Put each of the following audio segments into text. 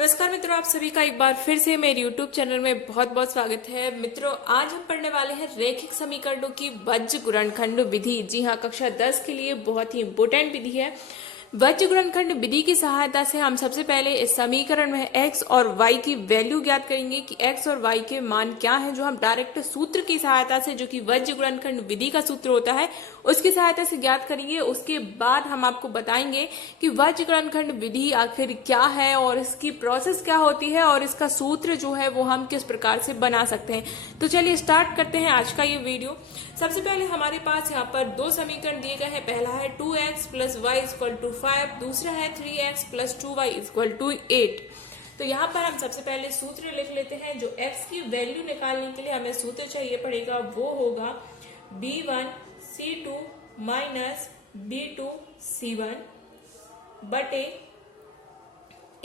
नमस्कार मित्रों, आप सभी का एक बार फिर से मेरे YouTube चैनल में बहुत बहुत स्वागत है। मित्रों, आज हम पढ़ने वाले हैं रैखिक समीकरणों की वज्र गुणनखंड विधि। जी हाँ, कक्षा 10 के लिए बहुत ही इंपॉर्टेंट विधि है। वज्र गुणनखंड विधि की सहायता से हम सबसे पहले इस समीकरण में x और y की वैल्यू ज्ञात करेंगे कि x और y के मान क्या हैं, जो हम डायरेक्ट सूत्र की सहायता से, जो कि वज्र गुणनखंड विधि का सूत्र होता है, उसकी सहायता से ज्ञात करेंगे। उसके बाद हम आपको बताएंगे कि वज्र गुणनखंड विधि आखिर क्या है और इसकी प्रोसेस क्या होती है और इसका सूत्र जो है वो हम किस प्रकार से बना सकते हैं। तो चलिए स्टार्ट करते हैं आज का ये वीडियो। सबसे पहले हमारे पास यहाँ पर दो समीकरण दिए गए हैं। पहला है 2x plus Y equal to 5, दूसरा है 3x plus 2y equal to 8। तो यहाँ पर हम सबसे पहले सूत्र लिख लेते हैं। जो x की वैल्यू निकालने के लिए हमें सूत्र चाहिए पड़ेगा वो होगा b1c2 माइनस b2c1 बटे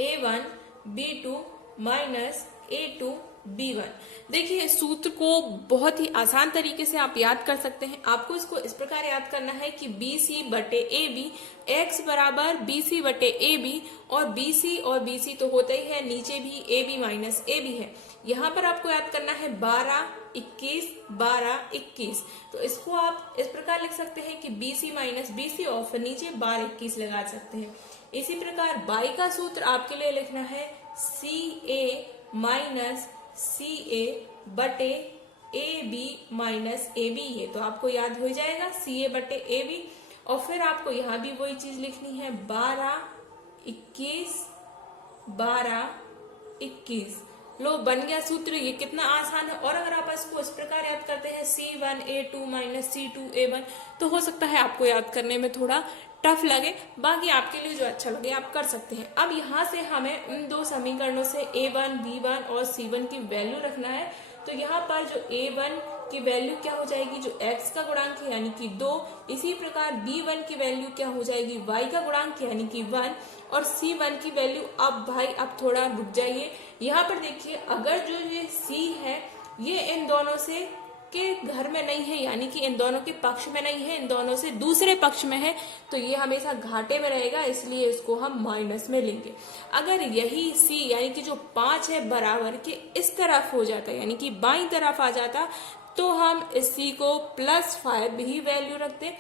a1 b2 minus a2 b1। देखिए, सूत्र को बहुत ही आसान तरीके से आप याद कर सकते हैं। आपको इसको इस प्रकार याद करना है कि BC बटे AB, x बराबर BC बटे AB, और BC तो होता ही है, नीचे भी AB माइनस AB है। यहाँ पर आपको याद करना है 12, 21, 12, 21। तो इसको आप इस प्रकार लिख सकते हैं कि BC माइनस BC और फिर नीचे 12, 21 लगा सकते हैं। इसी प्रकार y का सूत्र आपके लिए लिखना है CA माइनस CA बटे AB माइनस AB। ये तो आपको याद हो जाएगा, CA बटे AB। और फिर आपको यहाँ भी वही चीज लिखनी है 12, 21, 12, 21। लो, बन गया सूत्र। ये कितना आसान है। और अगर आप इसको इस प्रकार याद करते हैं C1A2 माइनस C2A1, तो हो सकता है आपको याद करने में थोड़ा टफ लगे। बाकी आपके लिए जो अच्छा लगे आप कर सकते हैं। अब यहाँ से हमें इन दो समीकरणों से A1, B1 और C1 की वैल्यू रखना है। तो यहाँ पर जो A1 की वैल्यू क्या हो जाएगी, जो x का गुणांक है यानी कि 2। इसी प्रकार B1 की वैल्यू क्या हो जाएगी, y का गुणांक यानी कि 1। और C1 की वैल्यू, अब भाई अब थोड़ा रुक जाइए। यहाँ पर देखिए, अगर जो ये C है ये इन दोनों से के घर में नहीं है, यानी कि इन दोनों के पक्ष में नहीं है, इन दोनों से दूसरे पक्ष में है, तो ये हमेशा घाटे में रहेगा, इसलिए इसको हम माइनस में लेंगे। अगर यही C यानी कि जो 5 है बराबर के इस तरफ हो जाता, यानी कि बाईं तरफ आ जाता, तो हम इस C को +5 ही वैल्यू रखते।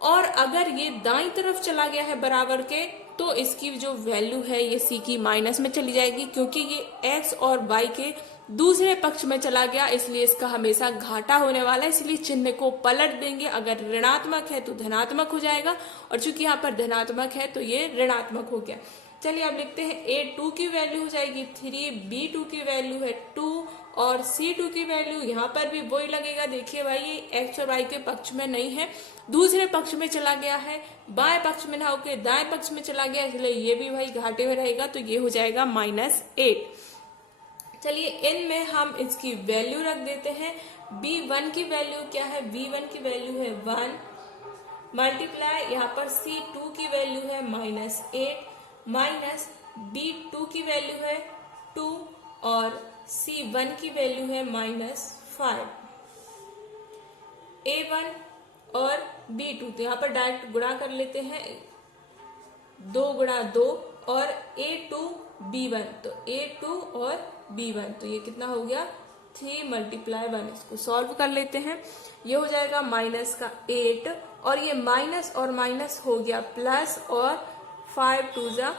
और अगर ये दाईं तरफ चला गया है बराबर के, तो इसकी जो वैल्यू है ये C की माइनस में चली जाएगी, क्योंकि ये x और y के दूसरे पक्ष में चला गया, इसलिए इसका हमेशा घाटा होने वाला है। इसलिए चिन्ह को पलट देंगे। अगर ऋणात्मक है तो धनात्मक हो जाएगा, और चूंकि यहाँ पर धनात्मक है तो ये ऋणात्मक हो गया। चलिए अब लिखते हैं A2 की वैल्यू हो जाएगी 3, B2 की वैल्यू है 2, और C2 की वैल्यू यहाँ पर भी वही लगेगा। देखिए भाई, ये x और y के पक्ष में नहीं है, दूसरे पक्ष में चला गया है, बाएं पक्ष में ना होकर दाएं पक्ष में चला गया, इसलिए ये भी भाई घाटे में रहेगा, तो ये हो जाएगा -8। चलिए इनमें हम इसकी वैल्यू रख देते हैं। B1 की वैल्यू क्या है, B1 की वैल्यू है 1 मल्टीप्लाई, यहाँ पर C2 की वैल्यू है -8 माइनस B2 की वैल्यू है 2 और C1 की वैल्यू है -5। A1 और B2 तो यहाँ पर डायरेक्ट गुणा कर लेते हैं, 2 गुणा 2, और A2 B1 तो A2 और B1, तो ये कितना हो गया 3 मल्टीप्लाई 1। इसको सॉल्व कर लेते हैं। ये हो जाएगा माइनस का 8, और ये माइनस और माइनस हो गया प्लस, और 5 2 जा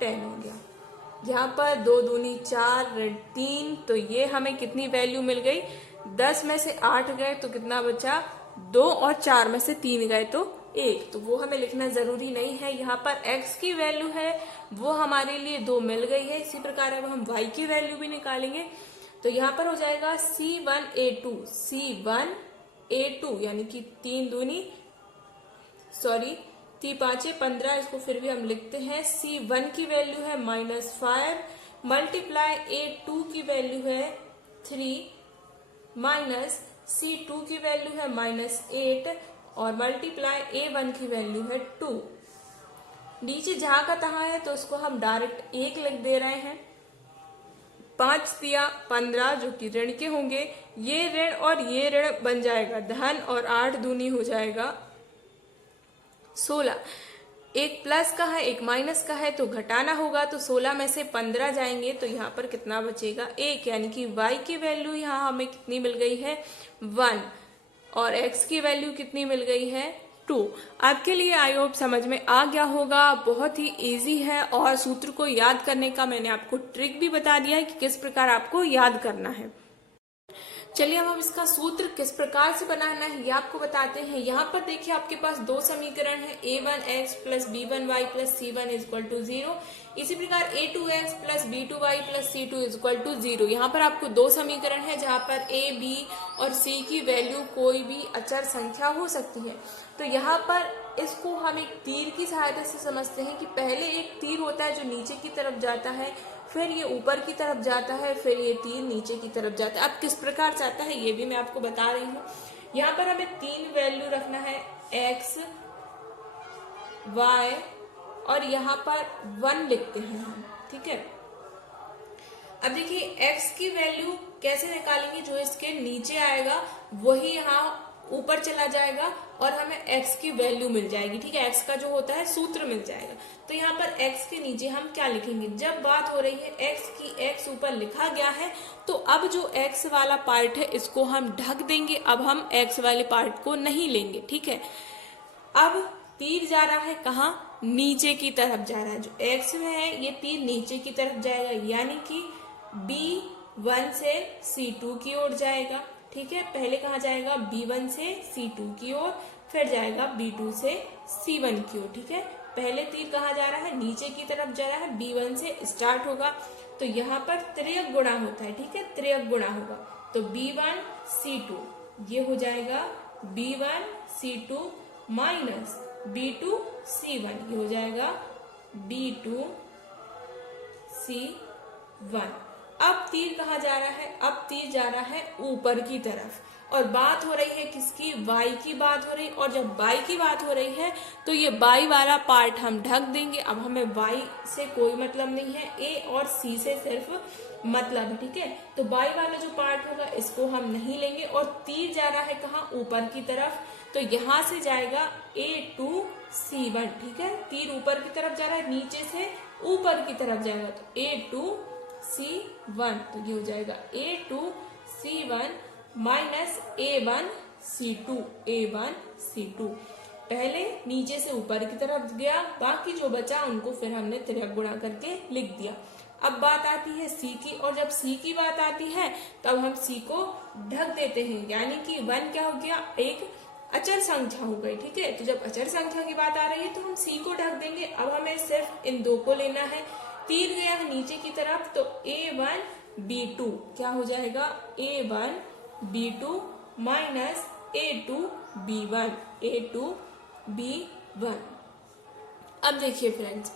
10 हो गया। यहाँ पर 2 दूनी 4, 3, तो ये हमें कितनी वैल्यू मिल गई, 10 में से 8 गए तो कितना बचा 2, और 4 में से 3 गए तो 1। तो वो हमें लिखना जरूरी नहीं है। यहाँ पर x की वैल्यू है वो हमारे लिए 2 मिल गई है। इसी प्रकार अब हम y की वैल्यू भी निकालेंगे। तो यहाँ पर हो जाएगा C1A2, C1A2 यानी कि 3 5 15, इसको फिर भी हम लिखते हैं। C1 की वैल्यू है -5 मल्टीप्लाई A2 की वैल्यू है 3 माइनस C2 की वैल्यू है -8 और मल्टीप्लाई A1 की वैल्यू है 2। नीचे जहां का तहां है तो उसको हम डायरेक्ट 1 लिख दे रहे हैं। 5 दिया 15 जो कि ऋण के होंगे, ये ऋण और ये ऋण बन जाएगा धन, और 8 दूनी हो जाएगा 16। एक प्लस का है एक माइनस का है, तो घटाना होगा, तो 16 में से 15 जाएंगे तो यहाँ पर कितना बचेगा 1, यानी कि y की वैल्यू यहाँ हमें कितनी मिल गई है 1 और x की वैल्यू कितनी मिल गई है 2। आपके लिए आई होप समझ में आ गया होगा, बहुत ही इजी है और सूत्र को याद करने का मैंने आपको ट्रिक भी बता दिया है कि किस प्रकार आपको याद करना है। चलिए अब हम इसका सूत्र किस प्रकार से बनाना है ये आपको बताते हैं। यहाँ पर देखिए आपके पास दो समीकरण है, a1x plus b1y plus c1 is equal to 0। इसी प्रकार a2x plus b2y plus c2 is equal to 0। यहाँ पर आपको दो समीकरण है जहाँ पर a, b और c की वैल्यू कोई भी अचर संख्या हो सकती है। तो यहाँ पर इसको हम एक तीर की सहायता से समझते हैं कि पहले एक तीर होता है जो नीचे की तरफ जाता है, फिर ये ऊपर की तरफ जाता है, फिर ये तीर नीचे की तरफ जाता है। अब किस प्रकार से आता है ये भी मैं आपको बता रही हूँ। यहाँ पर हमें 3 वैल्यू रखना है, x, y और यहाँ पर 1 लिखते हैं हम, ठीक है। अब देखिए x की वैल्यू कैसे निकालेंगे, जो इसके नीचे आएगा वही यहाँ ऊपर चला जाएगा और हमें x की वैल्यू मिल जाएगी, ठीक है। x का जो होता है सूत्र मिल जाएगा। तो यहाँ पर x के नीचे हम क्या लिखेंगे, जब बात हो रही है x की, x ऊपर लिखा गया है तो अब जो x वाला पार्ट है इसको हम ढक देंगे, अब हम x वाले पार्ट को नहीं लेंगे, ठीक है। अब तीर जा रहा है कहाँ, नीचे की तरफ जा रहा है, जो x में है ये तीर नीचे की तरफ जाएगा, यानी कि B1 से C2 की ओर जाएगा, ठीक है। पहले कहाँ जाएगा, B1 से C2 की ओर, फिर जाएगा B2 से C1 की ओर, ठीक है। पहले तीर कहाँ जा रहा है, नीचे की तरफ जा रहा है, B1 से स्टार्ट होगा, तो यहाँ पर त्रियक गुणा होता है, ठीक है, त्रियक गुणा होगा। तो B1 C2 ये हो जाएगा B1 C2 minus B2 C1 ये हो जाएगा B2 C1। अब तीर कहाँ जा रहा है, अब तीर जा रहा है ऊपर की तरफ और बात हो रही है किसकी, y की बात हो रही है। और जब y की बात हो रही है तो ये y वाला पार्ट हम ढक देंगे। अब हमें y से कोई मतलब नहीं है, a और c से सिर्फ मतलब है, ठीक है। तो y वाला जो पार्ट होगा इसको हम नहीं लेंगे और तीर जा रहा है कहाँ, ऊपर की तरफ, तो यहाँ से जाएगा a2 c1, ठीक है। तीर ऊपर की तरफ जा रहा है, नीचे से ऊपर की तरफ जाएगा, तो a2 C1 तो ये हो जाएगा A2 C1 minus A1 C2 पहले नीचे से ऊपर की तरफ गया, बाकी जो बचा उनको फिर हमने त्रियक गुणा करके लिख दिया। अब बात आती है C की, और जब C की बात आती है तब हम C को ढक देते हैं, यानी कि 1 क्या हो गया, एक अचर संख्या हो गई, ठीक है। तो जब अचर संख्या की बात आ रही है तो हम C को ढक देंगे। अब हमें सिर्फ इन दो को लेना है, तीर गया है नीचे की तरफ, तो A1 B2 क्या हो जाएगा, A1 B2 minus A2 B1। अब देखिए फ्रेंड्स,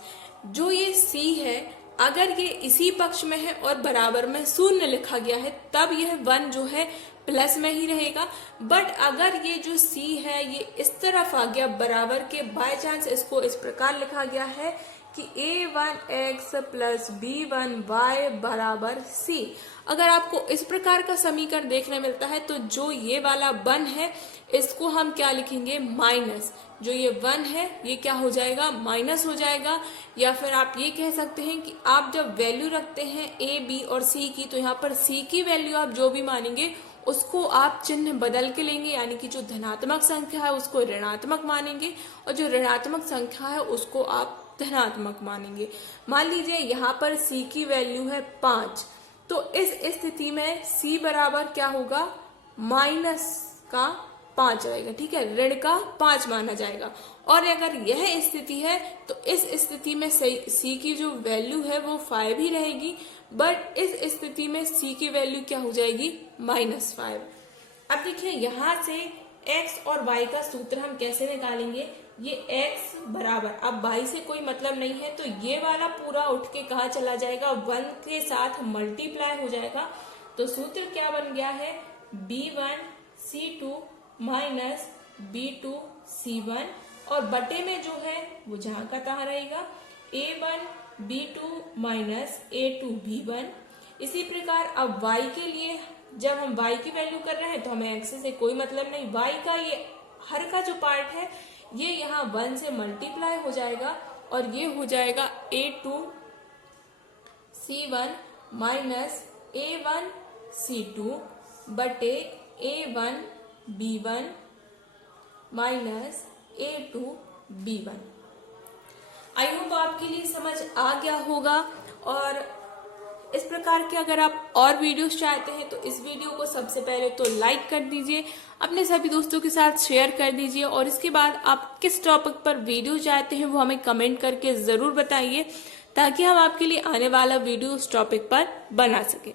जो ये C है अगर ये इसी पक्ष में है और बराबर में शून्य लिखा गया है तब यह 1 जो है प्लस में ही रहेगा। बट अगर ये जो C है ये इस तरफ आ गया बराबर के, बाय चांस इसको इस प्रकार लिखा गया है कि a1x प्लस b1y बराबर c। अगर आपको इस प्रकार का समीकरण देखने मिलता है तो जो ये वाला 1 है इसको हम क्या लिखेंगे, माइनस। जो ये 1 है ये क्या हो जाएगा, माइनस हो जाएगा। या फिर आप ये कह सकते हैं कि आप जब वैल्यू रखते हैं a, b और c की, तो यहाँ पर c की वैल्यू आप जो भी मानेंगे उसको आप चिन्ह बदल के लेंगे, यानी कि जो धनात्मक संख्या है उसको ऋणात्मक मानेंगे और जो ऋणात्मक संख्या है उसको आप धनात्मक मानेंगे। मान लीजिए यहाँ पर C की वैल्यू है 5, तो इस स्थिति में C बराबर क्या होगा, माइनस का 5 रहेगा, ठीक है, ऋण का 5 माना जाएगा। और अगर यह स्थिति है तो इस स्थिति में C की जो वैल्यू है वो 5 ही रहेगी, बट इस स्थिति में C की वैल्यू क्या हो जाएगी, -5। अब देखिए यहाँ से x और y का सूत्र हम कैसे निकालेंगे। ये x बराबर, अब y से कोई मतलब नहीं है तो ये वाला पूरा उठ के कहाँ चला जाएगा, 1 के साथ मल्टीप्लाई हो जाएगा। तो सूत्र क्या बन गया है, b1 c2 minus b2 c1 और बटे में जो है वो जहाँ का तहाँ रहेगा, a1 b2 minus a2 b1। इसी प्रकार अब y के लिए जब हम y की वैल्यू कर रहे हैं तो हमें x से कोई मतलब नहीं, y का ये हर का जो पार्ट है ये यहाँ 1 से मल्टीप्लाई हो जाएगा और ये हो जाएगा A2 C1 minus A1 C2 बटे A1 B1 minus A2 B1। I hope आपके लिए समझ आ गया होगा। और इस प्रकार के अगर आप और वीडियोस चाहते हैं तो इस वीडियो को सबसे पहले तो लाइक कर दीजिए, अपने सभी दोस्तों के साथ शेयर कर दीजिए और इसके बाद आप किस टॉपिक पर वीडियो चाहते हैं वो हमें कमेंट करके जरूर बताइए ताकि हम आपके लिए आने वाला वीडियो उस टॉपिक पर बना सके।